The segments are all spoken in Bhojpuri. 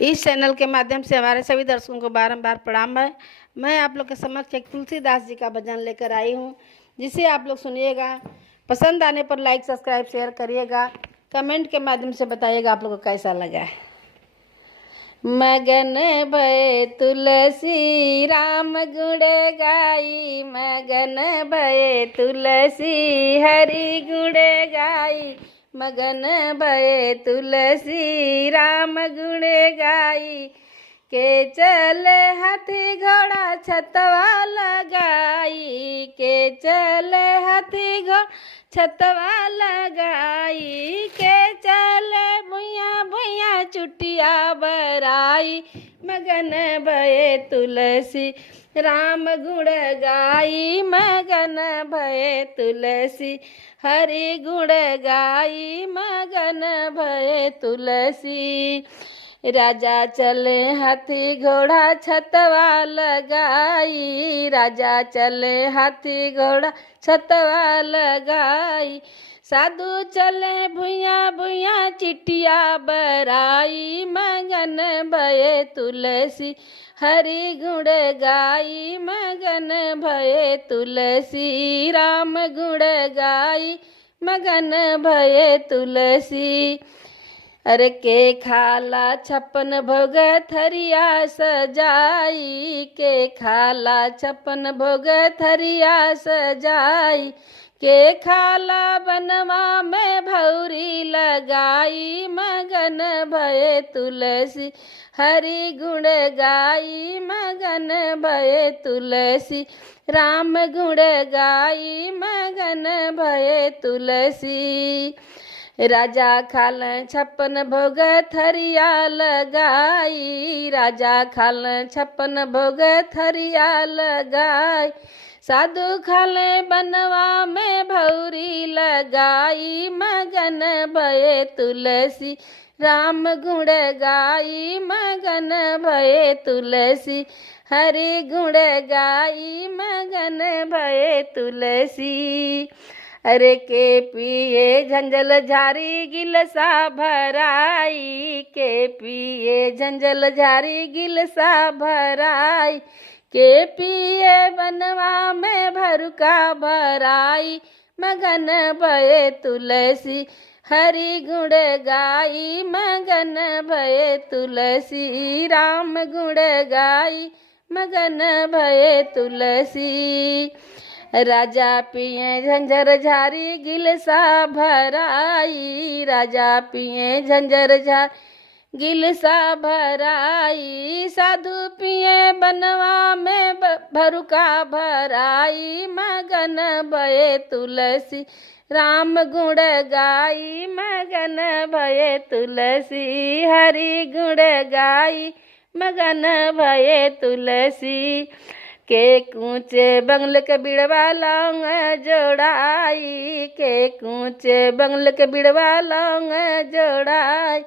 इस चैनल के माध्यम से हमारे सभी दर्शकों को बारंबार प्रणाम है। मैं आप लोग के समक्ष एक तुलसीदास जी का भजन लेकर आई हूँ, जिसे आप लोग सुनिएगा। पसंद आने पर लाइक सब्सक्राइब शेयर करिएगा। कमेंट के माध्यम से बताइएगा आप लोग को कैसा लगा है। मगन भये तुलसी राम गुण गाई, मगन भये तुलसी हरि गुण गाई, मगन भये तुलसी राम गुण गाई। के चले हाथी घोड़ा छतवा लगाई, के चले हाथी घोड़ा छतवा लगाई, के चले भुइया भुइया चुटिया बराई, मगन भये तुलसी राम गुण गाई, मगन भये तुलसी हरि गुण गाई, मगन भये तुलसी। राजा चले हाथी घोड़ा छतवा लगाई, राजा चले हाथी घोड़ा छतवा लगाई, साधु चले भुइया भुइया चिटिया बराई, मगन भये तुलसी हरि गुण गाई, मगन भये तुलसी राम गुण गाई, मगन भये तुलसी। अरे के खाला 56 भोग थरिया सजाई, के खाला 56 भोग थरिया सजाई, के खाला बनवा में भौरी लगाई, मगन भये तुलसी हरि गुण गाई, मगन भये तुलसी राम गुण गाई, मगन भये तुलसी। राजा खाल 56 भोग थरिया लगाई, राजा खाल 56 भोग थरिया लगाई, साधु खाले बनवा में भौरी लगाई, मगन भये तुलसी राम गुण गाई, मगन भये तुलसी हरि गुण गाई, मगन भये तुलसी। अरे के पिए झंझल झारी गिलसा भराई, के पिए झंझल झारी गिलसा भराई, के पिए बनवा में भरुका भराई, मगन भये तुलसी हरि गुण गाई, मगन भये तुलसी राम गुण गाई, मगन भये तुलसी। राजा पिए झंझर झारी गिलसा भराई, राजा पिए झंझर झारी गिलसा भराई, साधु पिए बनवा में भरुका भराई, मगन भये तुलसी राम गुण गाई, मगन भये तुलसी हरि गुण गाई, मगन भये तुलसी। के कूचे बंगल के बिड़वा लौंग जोड़ाई, के कूचे बंगल के बिड़वा लौंग जोड़ाई,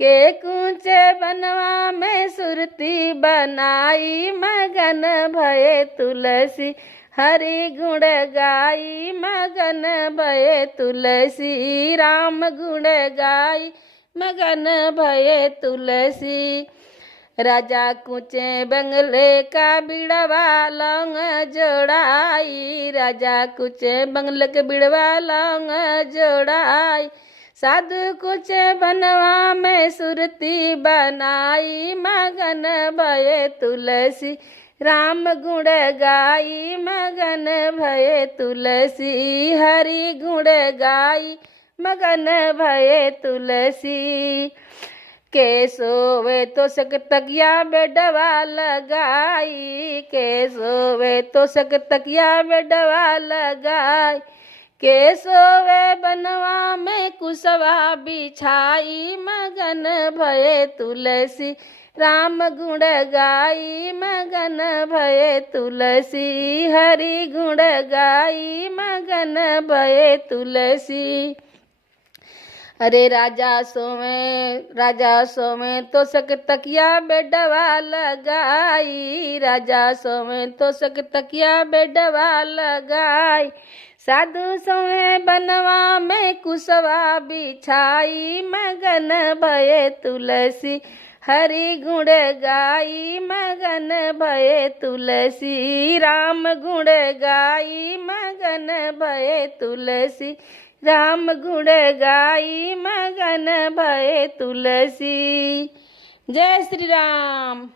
के कूचे बनवा में सुरती बनाई, मगन भये तुलसी हरि गुण गाई, मगन भये तुलसी राम गुण गाई, मगन भये तुलसी। राजा कूचे बंगले का बिड़वा लौंग जोड़ाई, राजा कूचे बंगले के बिड़वा लौंग जोड़ाई, साधु कूचे बनवा में सुरती बनाई, मगन भये तुलसी राम गुण गाई, मगन भये तुलसी हरि गुण गाई, मगन भये तुलसी। के सोवे तो सक तकिया बेडवा लगाई, के सोवे तो सक तकिया बेडवा लगाई, के सोवे बनवा में कुसवा बिछाई, मगन भये तुलसी राम गुण गाई, मगन भये तुलसी हरि गुण गाई, मगन भये तुलसी। अरे राजा सोमे तो सक तकिया बेडवा लगाई, राजा सोमे तो सक तकिया बेडवा लगाई, साधु सोए बनवा में कुसवा बिछाई, मगन भये तुलसी हरि गुण गाई मगन भये तुलसी राम गुण गाई मगन भये तुलसी राम गुण गाई मगन भये तुलसी। जय श्री राम।